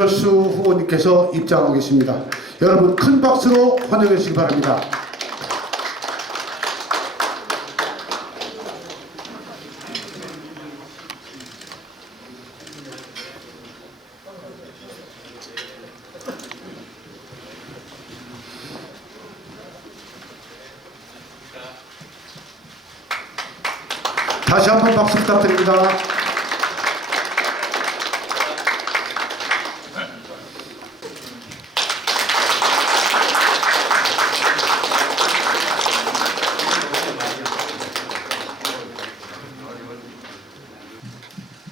안철수 후보님께서 입장하고 계십니다. 여러분 큰 박수로 환영해 주시기 바랍니다. 다시 한번 박수 부탁드립니다.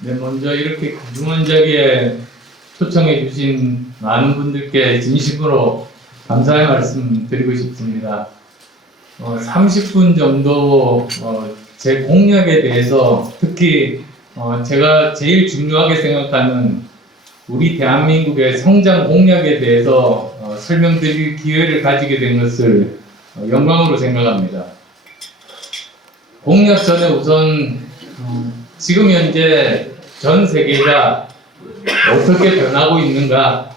네, 먼저 이렇게 귀중한 자리에 초청해 주신 많은 분들께 진심으로 감사의 말씀 드리고 싶습니다. 30분 정도 제 공약에 대해서 특히 제가 제일 중요하게 생각하는 우리 대한민국의 성장 공약에 대해서 설명드릴 기회를 가지게 된 것을 영광으로 생각합니다. 공약 전에 우선 지금 현재 전 세계가 어떻게 변하고 있는가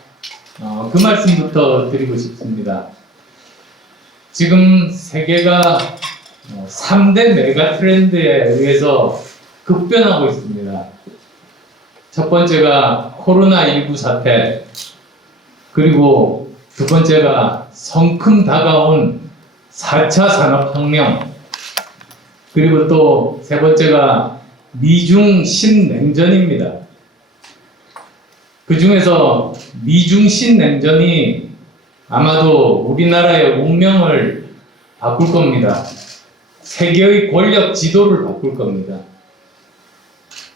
그 말씀부터 드리고 싶습니다. 지금 세계가 3대 메가 트렌드에 의해서 급변하고 있습니다. 첫 번째가 코로나19 사태, 그리고 두 번째가 성큼 다가온 4차 산업혁명, 그리고 또 세 번째가 미중 신냉전입니다. 그 중에서 미중 신냉전이 아마도 우리나라의 운명을 바꿀 겁니다. 세계의 권력 지도를 바꿀 겁니다.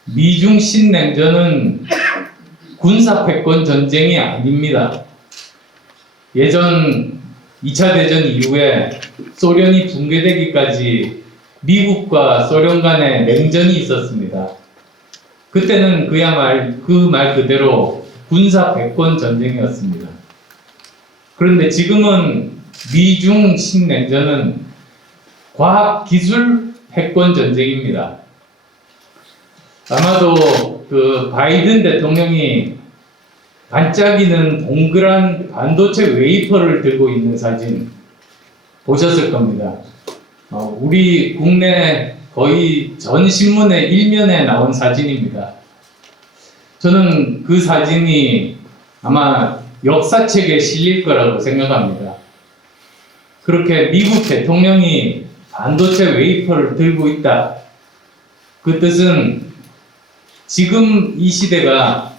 미중 신냉전은 군사 패권 전쟁이 아닙니다. 예전 2차 대전 이후에 소련이 붕괴되기까지 미국과 소련 간의 냉전이 있었습니다. 그때는 그 말 그대로 군사 패권 전쟁이었습니다. 그런데 지금은 미중 신냉전은 과학 기술 패권 전쟁입니다. 아마도 그 바이든 대통령이 반짝이는 동그란 반도체 웨이퍼를 들고 있는 사진 보셨을 겁니다. 우리 국내 거의 전 신문의 일면에 나온 사진입니다. 저는 그 사진이 아마 역사책에 실릴 거라고 생각합니다. 그렇게 미국 대통령이 반도체 웨이퍼를 들고 있다. 그 뜻은 지금 이 시대가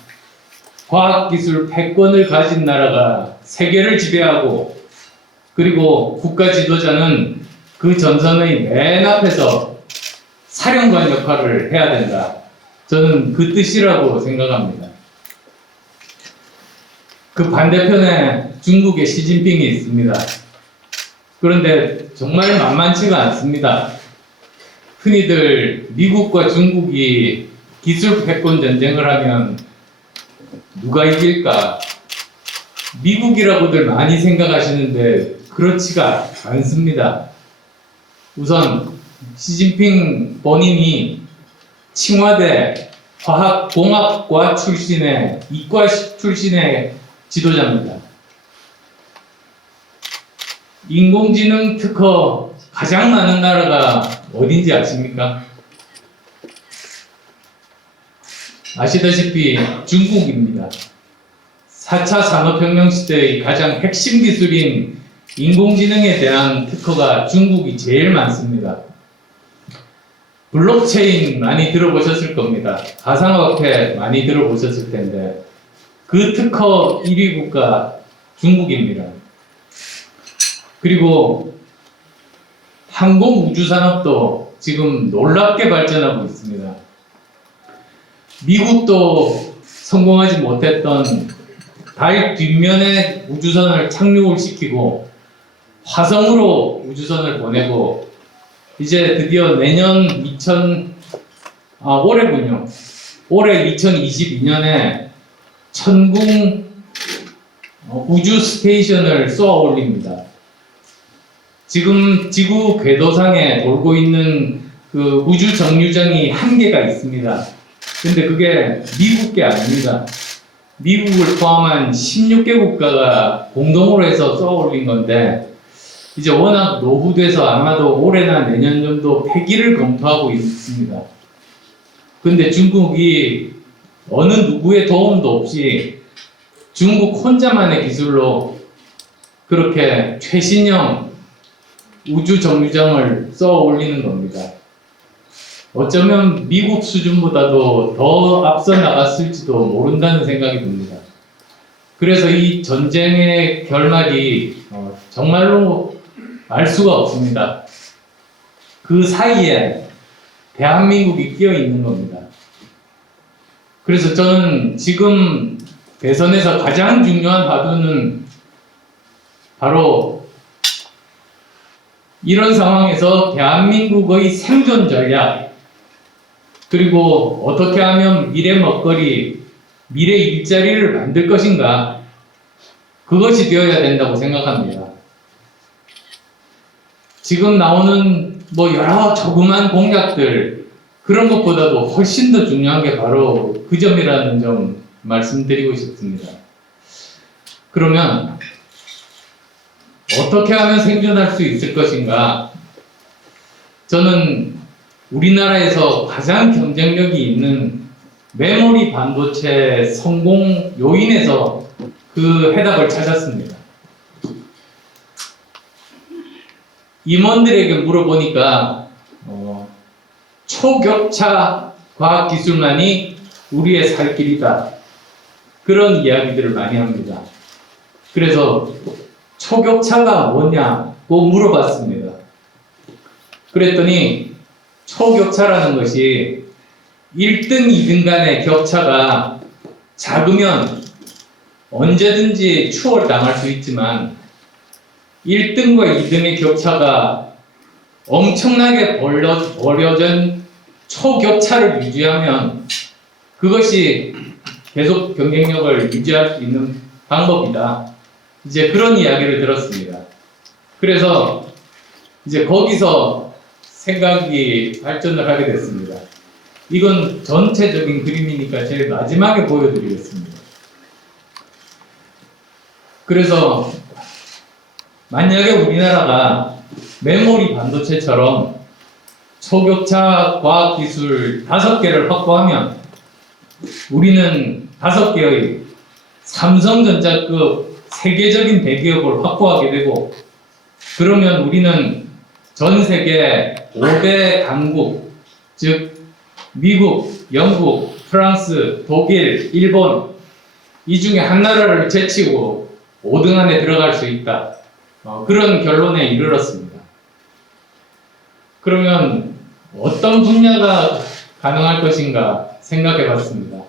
과학기술 패권을 가진 나라가 세계를 지배하고, 그리고 국가 지도자는 그 전선의 맨 앞에서 사령관 역할을 해야 된다. 저는 그 뜻이라고 생각합니다. 그 반대편에 중국의 시진핑이 있습니다. 그런데 정말 만만치가 않습니다. 흔히들 미국과 중국이 기술 패권 전쟁을 하면 누가 이길까? 미국이라고들 많이 생각하시는데 그렇지가 않습니다. 우선 시진핑 본인이 칭화대 화학공학과 출신의 이과 출신의 지도자입니다. 인공지능 특허 가장 많은 나라가 어딘지 아십니까? 아시다시피 중국입니다. 4차 산업혁명 시대의 가장 핵심 기술인 인공지능에 대한 특허가 중국이 제일 많습니다. 블록체인 많이 들어보셨을 겁니다. 가상화폐 많이 들어보셨을 텐데 그 특허 1위 국가 중국입니다. 그리고 항공 우주 산업도 지금 놀랍게 발전하고 있습니다. 미국도 성공하지 못했던 달 뒷면에 우주선을 착륙을 시키고 화성으로 우주선을 보내고, 이제 드디어 올해군요. 올해 2022년에 천궁 우주 스테이션을 쏘아 올립니다. 지금 지구 궤도상에 돌고 있는 그 우주 정류장이 한 개가 있습니다. 근데 그게 미국 게 아닙니다. 미국을 포함한 16개 국가가 공동으로 해서 써 올린 건데 이제 워낙 노후돼서 아마도 올해나 내년 정도 폐기를 검토하고 있습니다. 근데 중국이 어느 누구의 도움도 없이 중국 혼자만의 기술로 그렇게 최신형 우주 정류장을 써 올리는 겁니다. 어쩌면 미국 수준보다도 더 앞서 나갔을지도 모른다는 생각이 듭니다. 그래서 이 전쟁의 결말이 정말로 알 수가 없습니다. 그 사이에 대한민국이 끼어 있는 겁니다. 그래서 저는 지금 대선에서 가장 중요한 화두는 바로 이런 상황에서 대한민국의 생존 전략, 그리고 어떻게 하면 미래 먹거리, 미래 일자리를 만들 것인가, 그것이 되어야 된다고 생각합니다. 지금 나오는 여러 조그만 공약들, 그런 것보다도 훨씬 더 중요한 게 바로 그 점이라는 점 말씀드리고 싶습니다. 그러면 어떻게 하면 생존할 수 있을 것인가? 저는 우리나라에서 가장 경쟁력이 있는 메모리 반도체 성공 요인에서 그 해답을 찾았습니다. 임원들에게 물어보니까 초격차 과학기술만이 우리의 살 길이다, 그런 이야기들을 많이 합니다. 그래서 초격차가 뭐냐고 물어봤습니다. 그랬더니 초격차라는 것이 1등, 2등 간의 격차가 작으면 언제든지 추월당할 수 있지만 1등과 2등의 격차가 엄청나게 벌어진 초격차를 유지하면 그것이 계속 경쟁력을 유지할 수 있는 방법이다. 이제 그런 이야기를 들었습니다. 그래서 이제 거기서 생각이 발전을 하게 됐습니다. 이건 전체적인 그림이니까 제일 마지막에 보여드리겠습니다. 그래서 만약에 우리나라가 메모리 반도체처럼 초격차 과학기술 5개를 확보하면 우리는 5개의 삼성전자급 세계적인 대기업을 확보하게 되고, 그러면 우리는 전 세계 5대 강국, 즉 미국, 영국, 프랑스, 독일, 일본, 이 중에 한 나라를 제치고 5등 안에 들어갈 수 있다, 그런 결론에 이르렀습니다. 그러면 어떤 분야가 가능할 것인가 생각해 봤습니다.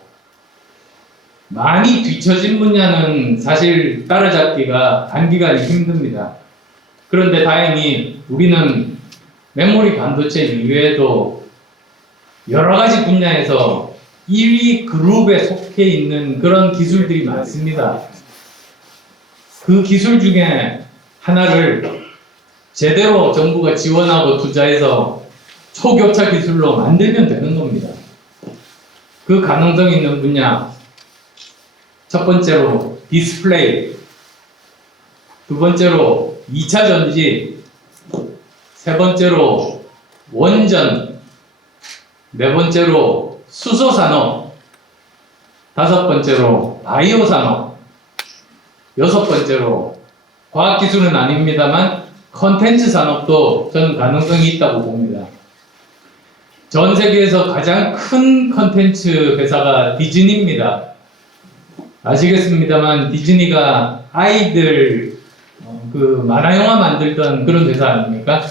많이 뒤처진 분야는 사실 따라잡기가 단기간에 힘듭니다. 그런데 다행히 우리는 메모리 반도체 이외에도 여러 가지 분야에서 1위 그룹에 속해 있는 그런 기술들이 많습니다. 그 기술 중에 하나를 제대로 정부가 지원하고 투자해서 초격차 기술로 만들면 되는 겁니다. 그 가능성 있는 분야, 첫 번째로 디스플레이, 두 번째로 2차 전지, 세 번째로 원전, 네 번째로 수소 산업, 다섯 번째로 바이오 산업, 여섯 번째로 과학기술은 아닙니다만 컨텐츠 산업도 저는 가능성이 있다고 봅니다. 전 세계에서 가장 큰 컨텐츠 회사가 디즈니입니다. 아시겠습니다만 디즈니가 아이들 그 만화 영화 만들던 그런 회사 아닙니까?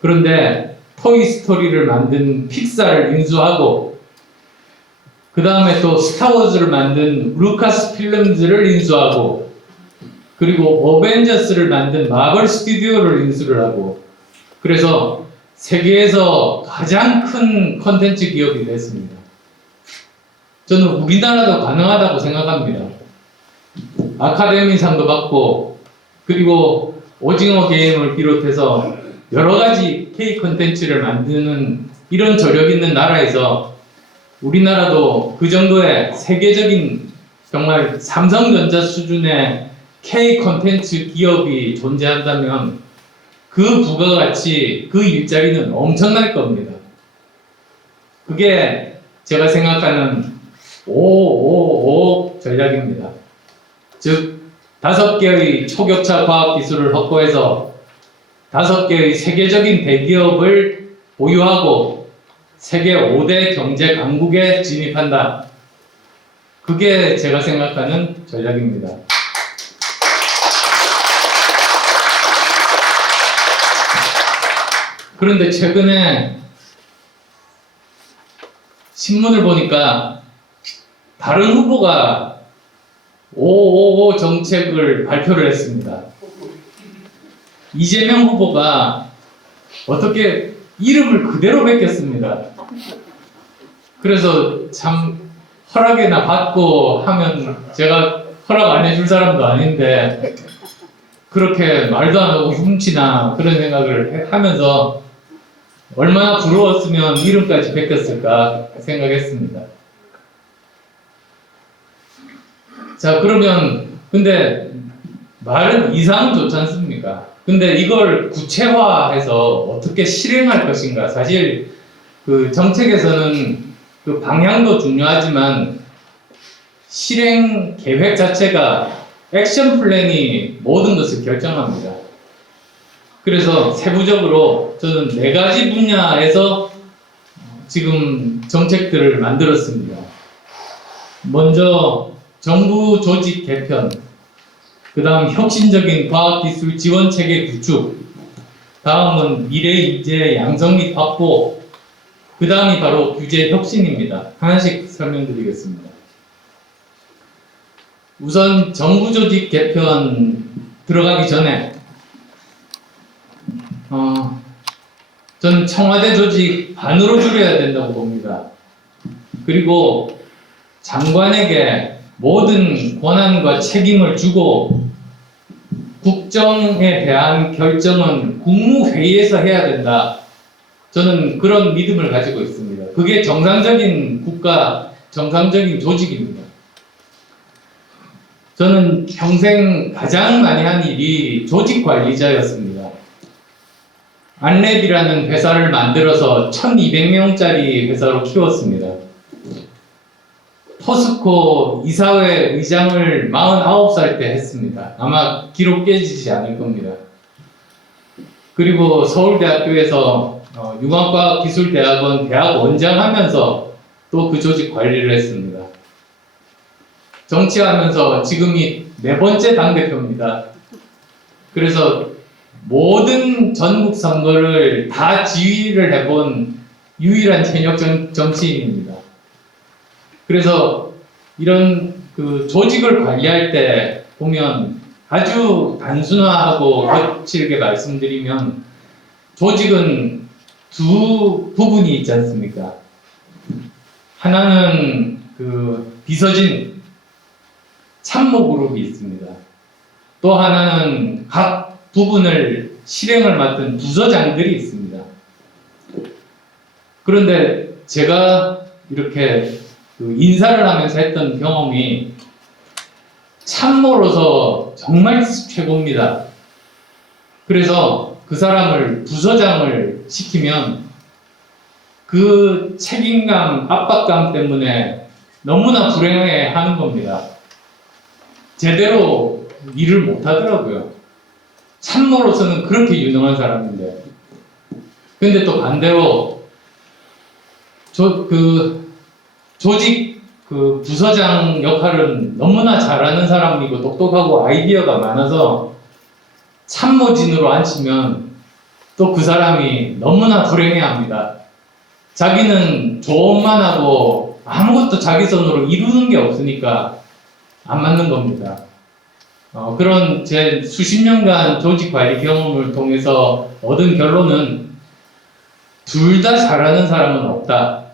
그런데 토이스토리를 만든 픽사를 인수하고, 그 다음에 또 스타워즈를 만든 루카스 필름즈를 인수하고, 그리고 어벤져스를 만든 마블 스튜디오를 인수를 하고, 그래서 세계에서 가장 큰 컨텐츠 기업이 됐습니다. 저는 우리나라도 가능하다고 생각합니다. 아카데미상도 받고, 그리고 오징어 게임을 비롯해서 여러 가지 K 컨텐츠를 만드는 이런 저력 있는 나라에서 우리나라도 그 정도의 세계적인 정말 삼성전자 수준의 K 콘텐츠 기업이 존재한다면 그 부가가치, 그 일자리는 엄청날 겁니다. 그게 제가 생각하는 555 전략입니다. 즉, 5개의 초격차 과학기술을 확보해서 5개의 세계적인 대기업을 보유하고 세계 5대 경제 강국에 진입한다. 그게 제가 생각하는 전략입니다. 그런데 최근에 신문을 보니까 다른 후보가 555 정책을 발표를 했습니다. 이재명 후보가 어떻게 이름을 그대로 베꼈습니다. 그래서 참 허락이나 받고 하면 제가 허락 안 해줄 사람도 아닌데 그렇게 말도 안 하고 훔치나 그런 생각을 하면서 얼마나 부러웠으면 이름까지 베꼈을까 생각했습니다. 자, 그러면 근데 말은 이상은 좋지 않습니까? 근데 이걸 구체화해서 어떻게 실행할 것인가? 사실 그 정책에서는 그 방향도 중요하지만 실행 계획 자체가 액션 플랜이 모든 것을 결정합니다. 그래서 세부적으로 저는 4가지 분야에서 지금 정책들을 만들었습니다. 먼저 정부 조직 개편, 그 다음 혁신적인 과학기술 지원 체계 구축, 다음은 미래 인재 양성 및 확보, 그 다음이 바로 규제 혁신입니다. 하나씩 설명드리겠습니다. 우선 정부 조직 개편 들어가기 전에 전 청와대 조직 반으로 줄여야 된다고 봅니다. 그리고 장관에게 모든 권한과 책임을 주고 국정에 대한 결정은 국무회의에서 해야 된다. 저는 그런 믿음을 가지고 있습니다. 그게 정상적인 국가, 정상적인 조직입니다. 저는 평생 가장 많이 한 일이 조직 관리자였습니다. 안랩이라는 회사를 만들어서 1200명짜리 회사로 키웠습니다. 포스코 이사회 의장을 49살 때 했습니다. 아마 기록 깨지지 않을 겁니다. 그리고 서울대학교에서 융합과학기술대학원 대학 원장 하면서 또 그 조직 관리를 했습니다. 정치하면서 지금이 4번째 당대표입니다. 그래서 모든 전국 선거를 다 지휘를 해본 유일한 현역 정치인입니다. 그래서 이런 그 조직을 관리할 때 보면 아주 단순화하고 거칠게 말씀드리면 조직은 두 부분이 있지 않습니까? 하나는 그 비서진 참모 그룹이 있습니다. 또 하나는 각 부분을 실행을 맡은 부서장들이 있습니다. 그런데 제가 이렇게 그 인사를 하면서 했던 경험이 참모로서 정말 최고입니다. 그래서 그 사람을 부서장을 시키면 그 책임감, 압박감 때문에 너무나 불행해 하는 겁니다. 제대로 일을 못 하더라고요. 참모로서는 그렇게 유능한 사람인데. 근데 또 반대로 조직 그 부서장 역할은 너무나 잘하는 사람이고 똑똑하고 아이디어가 많아서 참모진으로 앉히면 또 그 사람이 너무나 불행해합니다. 자기는 조언만 하고 아무것도 자기 손으로 이루는 게 없으니까 안 맞는 겁니다. 그런 제 수십 년간 조직 관리 경험을 통해서 얻은 결론은 둘 다 잘하는 사람은 없다.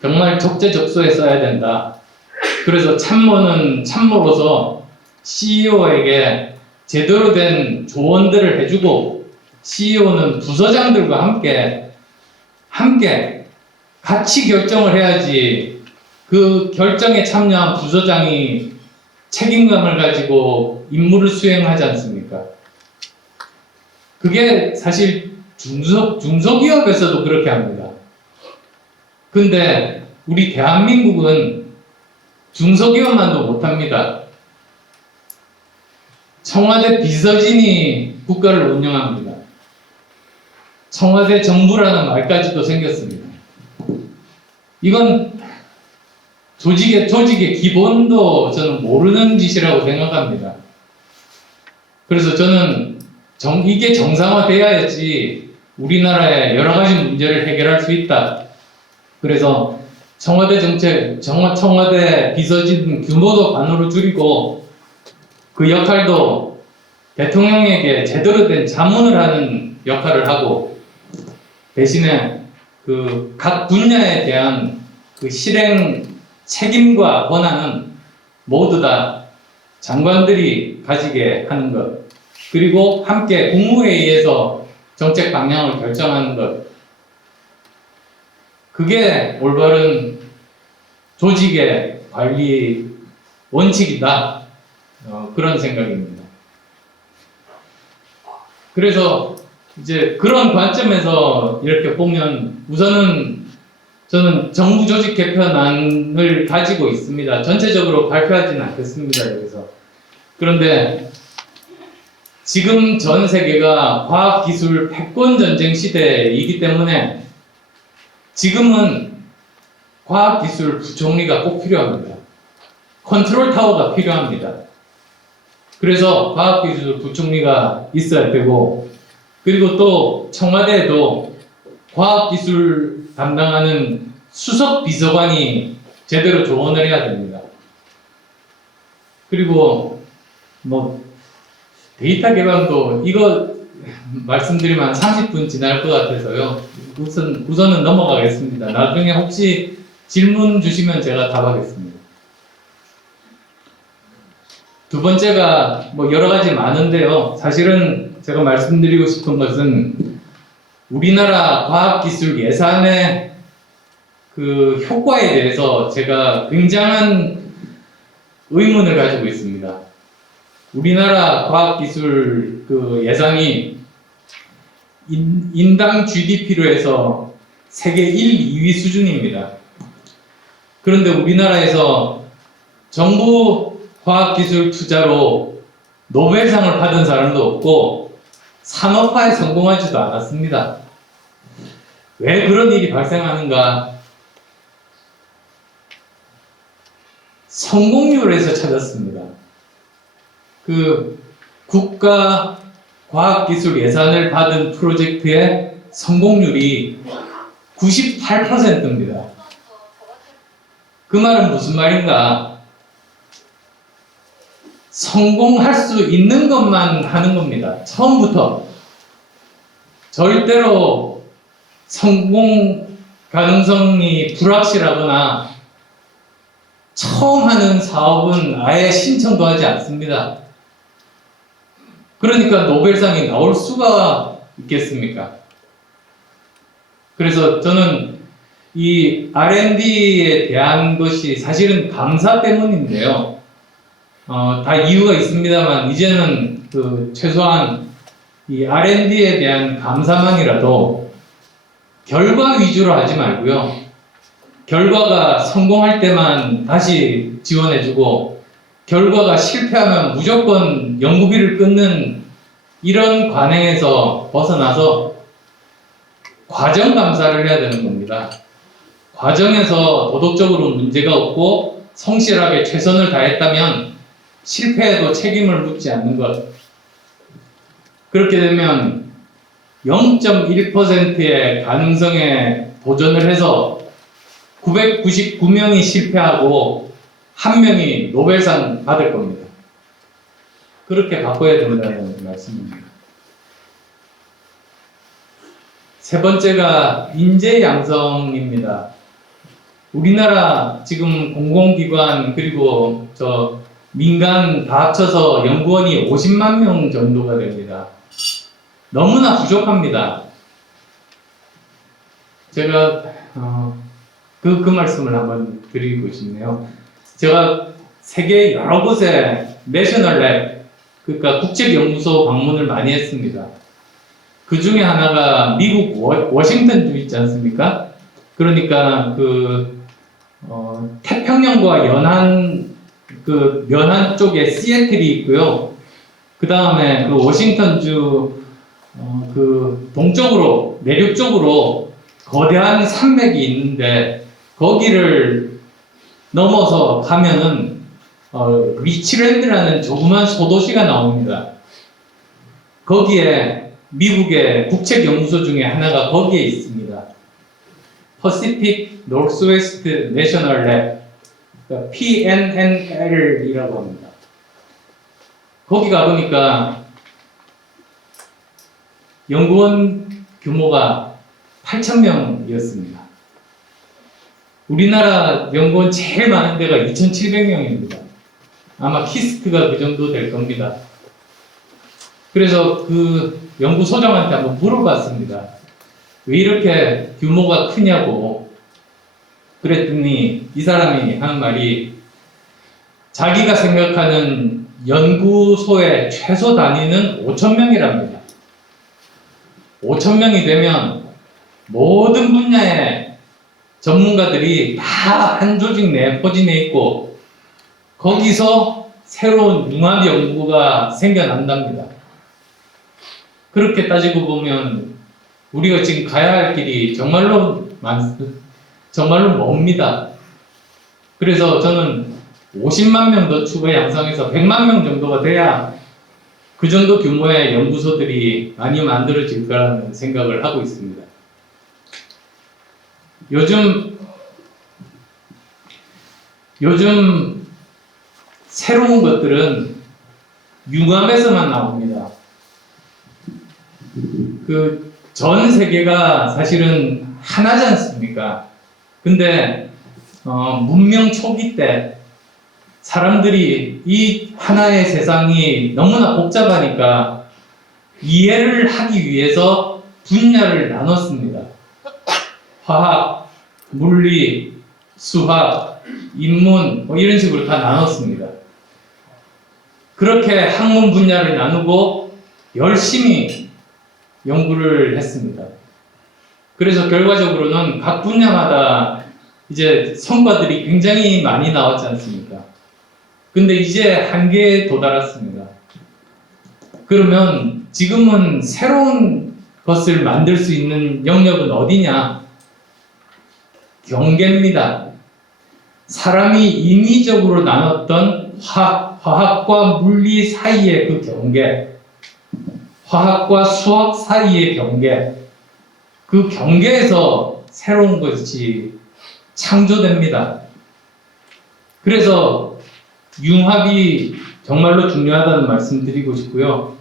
정말 적재적소에 써야 된다. 그래서 참모는 참모로서 CEO에게 제대로 된 조언들을 해주고 CEO는 부서장들과 함께 같이 결정을 해야지 그 결정에 참여한 부서장이 책임감을 가지고 임무를 수행하지 않습니까? 그게 사실 중소기업에서도 그렇게 합니다. 근데 우리 대한민국은 중소기업만도 못합니다. 청와대 비서진이 국가를 운영합니다. 청와대 정부라는 말까지도 생겼습니다. 이건 조직의 기본도 저는 모르는 짓이라고 생각합니다. 그래서 저는 이게 정상화돼야지 우리나라의 여러 가지 문제를 해결할 수 있다. 그래서 청와대 정책, 청와대 비서진 규모도 반으로 줄이고 그 역할도 대통령에게 제대로 된 자문을 하는 역할을 하고 대신에 그 각 분야에 대한 그 실행 책임과 권한은 모두 다 장관들이 가지게 하는 것, 그리고 함께 국무회의에서 정책 방향을 결정하는 것, 그게 올바른 조직의 관리 원칙이다. 그런 생각입니다. 그래서 이제 그런 관점에서 이렇게 보면 우선은 저는 정부 조직 개편안을 가지고 있습니다. 전체적으로 발표하지는 않겠습니다. 여기서. 그런데 지금 전 세계가 과학기술 패권 전쟁 시대이기 때문에 지금은 과학기술 부총리가 꼭 필요합니다. 컨트롤 타워가 필요합니다. 그래서 과학기술 부총리가 있어야 되고, 그리고 또 청와대에도 과학기술 담당하는 수석 비서관이 제대로 조언을 해야 됩니다. 그리고 뭐 데이터 개방도 이거 말씀드리면 한 30분 지날 것 같아서요. 우선은 넘어가겠습니다. 나중에 혹시 질문 주시면 제가 답하겠습니다. 두 번째가 뭐 여러 가지 많은데요. 사실은 제가 말씀드리고 싶은 것은 우리나라 과학기술 예산의 그 효과에 대해서 제가 굉장한 의문을 가지고 있습니다. 우리나라 과학기술 그 예산이 인당 GDP로 해서 세계 1, 2위 수준입니다. 그런데 우리나라에서 정부 과학기술 투자로 노벨상을 받은 사람도 없고 산업화에 성공하지도 않았습니다. 왜 그런 일이 발생하는가? 성공률에서 찾았습니다. 그 국가 과학기술 예산을 받은 프로젝트의 성공률이 98%입니다. 그 말은 무슨 말인가? 성공할 수 있는 것만 하는 겁니다. 처음부터. 절대로 성공 가능성이 불확실하거나 처음 하는 사업은 아예 신청도 하지 않습니다. 그러니까 노벨상이 나올 수가 있겠습니까? 그래서 저는 이 R&D에 대한 것이 사실은 감사 때문인데요. 다 이유가 있습니다만 이제는 그 최소한 이 R&D에 대한 감사만이라도 결과 위주로 하지 말고요. 결과가 성공할 때만 다시 지원해주고 결과가 실패하면 무조건 연구비를 끊는 이런 관행에서 벗어나서 과정 감사를 해야 되는 겁니다. 과정에서 도덕적으로 문제가 없고 성실하게 최선을 다했다면 실패해도 책임을 묻지 않는 것. 그렇게 되면 0.1%의 가능성에 도전을 해서 999명이 실패하고 1명이 노벨상 받을 겁니다. 그렇게 바꿔야 된다는 말씀입니다. 세 번째가 인재 양성입니다. 우리나라 지금 공공기관 그리고 민간 다 합쳐서 연구원이 50만 명 정도가 됩니다. 너무나 부족합니다. 제가 그 말씀을 한번 드리고 싶네요. 제가 세계 여러 곳에 내셔널 랩, 그러니까 국책연구소 방문을 많이 했습니다. 그 중에 하나가 미국 워싱턴주 있지 않습니까? 그러니까 태평양과 면한 쪽에 시애틀이 있고요. 그 다음에 그 워싱턴주 동쪽으로 내륙 쪽으로 거대한 산맥이 있는데 거기를 넘어서 가면은 리치랜드라는 조그만 소도시가 나옵니다. 거기에 미국의 국책연구소 중에 하나가 거기에 있습니다. Pacific Northwest National Lab, 그러니까 PNNL이라고 합니다. 거기 가보니까 연구원 규모가 8,000명이었습니다. 우리나라 연구원 제일 많은 데가 2,700명입니다. 아마 키스트가 그 정도 될 겁니다. 그래서 그 연구소장한테 한번 물어봤습니다. 왜 이렇게 규모가 크냐고. 그랬더니 이 사람이 하는 말이 자기가 생각하는 연구소의 최소 단위는 5,000명이랍니다. 5,000명이 되면 모든 분야의 전문가들이 다 한 조직 내에 포진해 있고 거기서 새로운 융합 연구가 생겨난답니다. 그렇게 따지고 보면 우리가 지금 가야 할 길이 정말로 멉니다. 그래서 저는 50만 명 더 추가 양성해서 100만 명 정도가 돼야 그 정도 규모의 연구소들이 많이 만들어질 거라는 생각을 하고 있습니다. 요즘 새로운 것들은 융합에서만 나옵니다. 전 세계가 사실은 하나지 않습니까? 근데 문명 초기 때 사람들이 이 하나의 세상이 너무나 복잡하니까 이해를 하기 위해서 분야를 나눴습니다. 화학, 물리, 수학, 인문 이런 식으로 다 나눴습니다. 그렇게 학문 분야를 나누고 열심히 연구를 했습니다. 그래서 결과적으로는 각 분야마다 이제 성과들이 굉장히 많이 나왔지 않습니까? 근데 이제 한계에 도달했습니다. 그러면 지금은 새로운 것을 만들 수 있는 영역은 어디냐? 경계입니다. 사람이 인위적으로 나눴던 화학과 물리 사이의 그 경계, 화학과 수학 사이의 경계, 그 경계에서 새로운 것이 창조됩니다. 그래서 융합이 정말로 중요하다는 말씀 드리고 싶고요.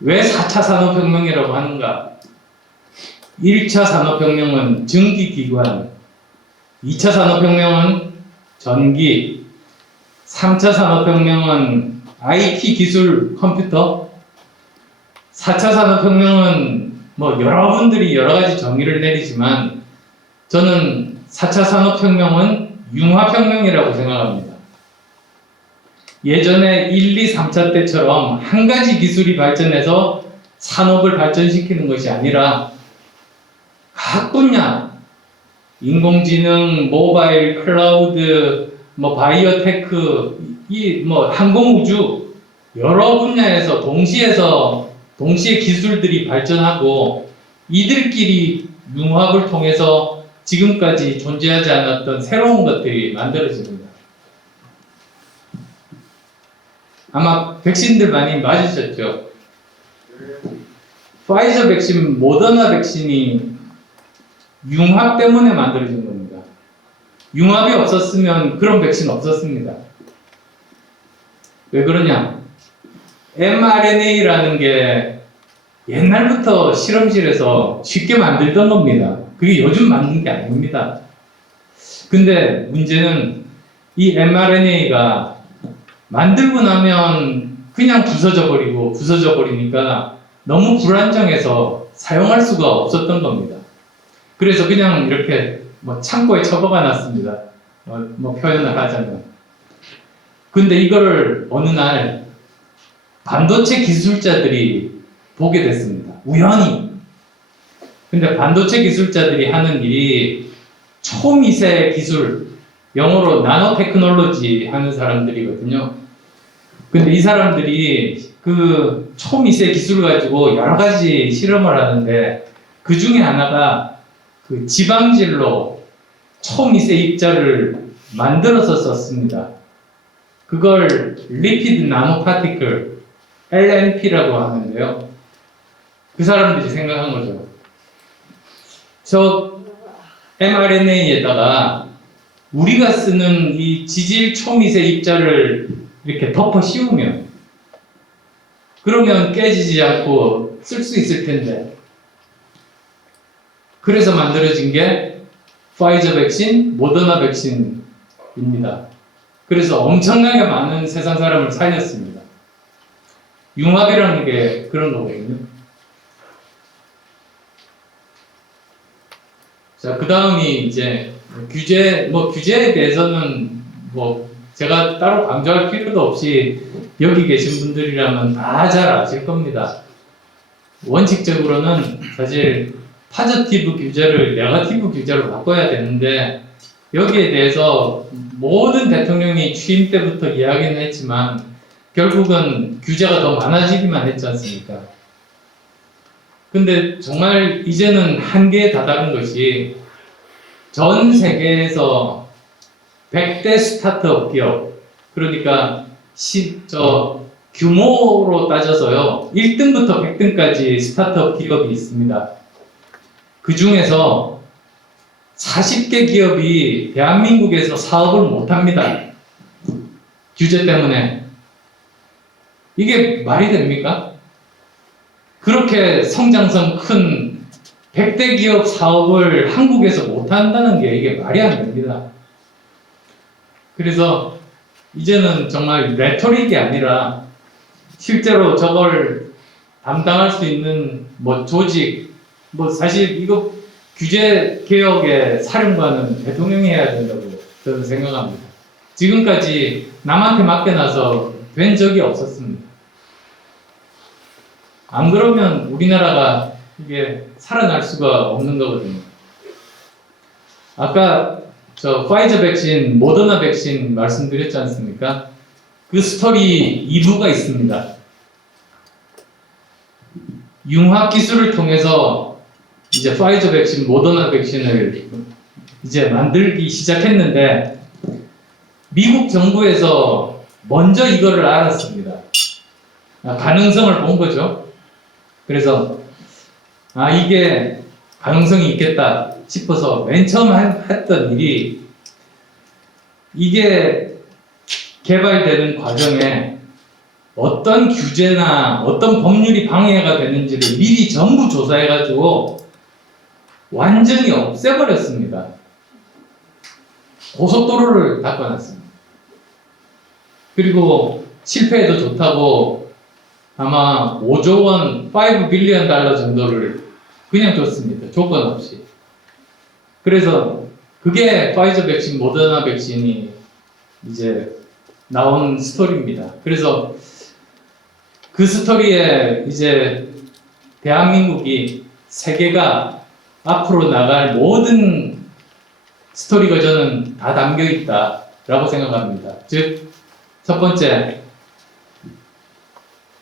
왜 4차 산업혁명이라고 하는가? 1차 산업혁명은 전기기관, 2차 산업혁명은 전기, 3차 산업혁명은 IT 기술 컴퓨터, 4차 산업혁명은 여러분들이 여러 가지 정의를 내리지만 저는 4차 산업혁명은 융합혁명이라고 생각합니다. 예전에 1, 2, 3차 때처럼 한 가지 기술이 발전해서 산업을 발전시키는 것이 아니라 각 분야, 인공지능, 모바일, 클라우드, 바이오테크, 항공우주 여러 분야에서 동시에 기술들이 발전하고 이들끼리 융합을 통해서 지금까지 존재하지 않았던 새로운 것들이 만들어집니다. 아마 백신들 많이 맞으셨죠? 파이저 백신, 모더나 백신이 융합 때문에 만들어진 겁니다. 융합이 없었으면 그런 백신 없었습니다. 왜 그러냐? mRNA라는 게 옛날부터 실험실에서 쉽게 만들던 겁니다. 그게 요즘 만든 게 아닙니다. 근데 문제는 이 mRNA가 만들고 나면 그냥 부서져 버리니까 너무 불안정해서 사용할 수가 없었던 겁니다. 그래서 그냥 이렇게 뭐 창고에 처박아 놨습니다. 뭐 표현을 하자면. 근데 이거를 어느 날 반도체 기술자들이 보게 됐습니다. 우연히. 근데 반도체 기술자들이 하는 일이 초미세 기술, 영어로 나노 테크놀로지 하는 사람들이거든요. 근데 이 사람들이 그 초미세 기술을 가지고 여러 가지 실험을 하는데 그 중에 하나가 그 지방질로 초미세 입자를 만들어서 썼습니다. 그걸 리피드 나노파티클 LNP라고 하는데요. 그 사람들이 생각한 거죠. 저 mRNA에다가 우리가 쓰는 이 지질 초미세 입자를 이렇게 덮어 씌우면 그러면 깨지지 않고 쓸 수 있을 텐데, 그래서 만들어진 게 파이저 백신, 모더나 백신입니다. 그래서 엄청나게 많은 세상 사람을 살렸습니다. 융합이라는 게 그런 거거든요. 자, 그 다음이 이제 규제에 대해서는 제가 따로 강조할 필요도 없이 여기 계신 분들이라면 다 잘 아실 겁니다. 원칙적으로는 사실 파저티브 규제를 네거티브 규제로 바꿔야 되는데, 여기에 대해서 모든 대통령이 취임 때부터 이야기는 했지만 결국은 규제가 더 많아지기만 했지 않습니까? 근데 정말 이제는 한계에 다다른 것이 전 세계에서 100대 스타트업 기업, 그러니까 규모로 따져서요 1등부터 100등까지 스타트업 기업이 있습니다. 그 중에서 40개 기업이 대한민국에서 사업을 못합니다. 규제 때문에. 이게 말이 됩니까? 그렇게 성장성 큰 100대 기업 사업을 한국에서 못한다는 게 이게 말이 안 됩니다. 그래서 이제는 정말 레토릭이 아니라 실제로 저걸 담당할 수 있는 조직, 사실 이거 규제 개혁의 사령관은 대통령이 해야 된다고 저는 생각합니다. 지금까지 남한테 맡겨놔서 된 적이 없었습니다. 안 그러면 우리나라가 이게 살아날 수가 없는 거거든요. 아까 저 파이저 백신, 모더나 백신 말씀드렸지 않습니까? 그 스토리 2부가 있습니다. 융합 기술을 통해서 이제 파이저 백신, 모더나 백신을 이제 만들기 시작했는데 미국 정부에서 먼저 이거를 알았습니다. 가능성을 본 거죠. 그래서 이게 가능성이 있겠다 싶어서 맨 처음 했던 일이, 이게 개발되는 과정에 어떤 규제나 어떤 법률이 방해가 되는지를 미리 전부 조사해가지고 완전히 없애버렸습니다. 고속도로를 닦아놨습니다. 그리고 실패해도 좋다고 아마 5조 원, 5 빌리언 달러 정도를 그냥 줬습니다. 조건 없이. 그래서 그게 파이저 백신, 모더나 백신이 이제 나온 스토리입니다. 그래서 그 스토리에 이제 대한민국이 세계가 앞으로 나갈 모든 스토리가 저는 다 담겨 있다라고 생각합니다. 즉, 첫 번째,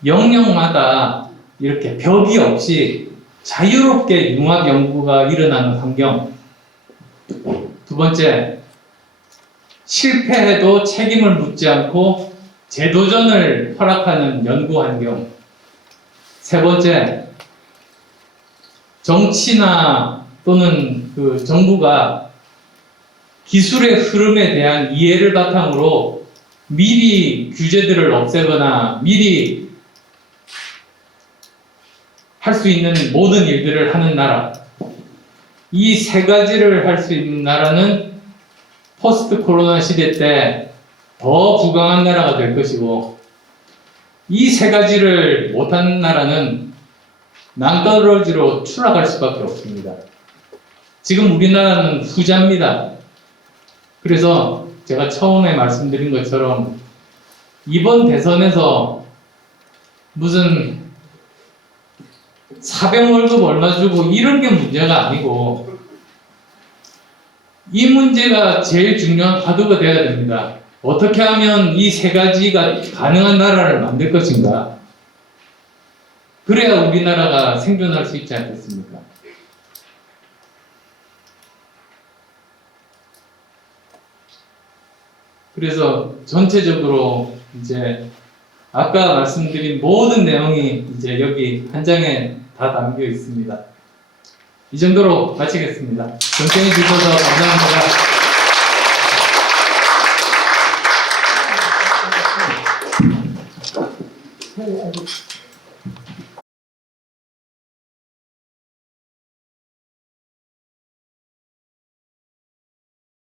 영역마다 이렇게 벽이 없이 자유롭게 융합 연구가 일어나는 환경. 두 번째, 실패해도 책임을 묻지 않고 재도전을 허락하는 연구 환경. 세 번째, 정치나 또는 그 정부가 기술의 흐름에 대한 이해를 바탕으로 미리 규제들을 없애거나 미리 할 수 있는 모든 일들을 하는 나라. 이 세 가지를 할 수 있는 나라는 포스트 코로나 시대 때 더 부강한 나라가 될 것이고, 이 세 가지를 못하는 나라는 낭떠러지로 추락할 수밖에 없습니다. 지금 우리나라는 후자입니다. 그래서 제가 처음에 말씀드린 것처럼 이번 대선에서 무슨 사병 월급 얼마 주고 이런 게 문제가 아니고 이 문제가 제일 중요한 화두가 되어야 됩니다. 어떻게 하면 이 세 가지가 가능한 나라를 만들 것인가? 그래야 우리나라가 생존할 수 있지 않겠습니까? 그래서 전체적으로 이제 아까 말씀드린 모든 내용이 이제 여기 한 장에 다 담겨 있습니다. 이 정도로 마치겠습니다. 경청해 주셔서 감사합니다.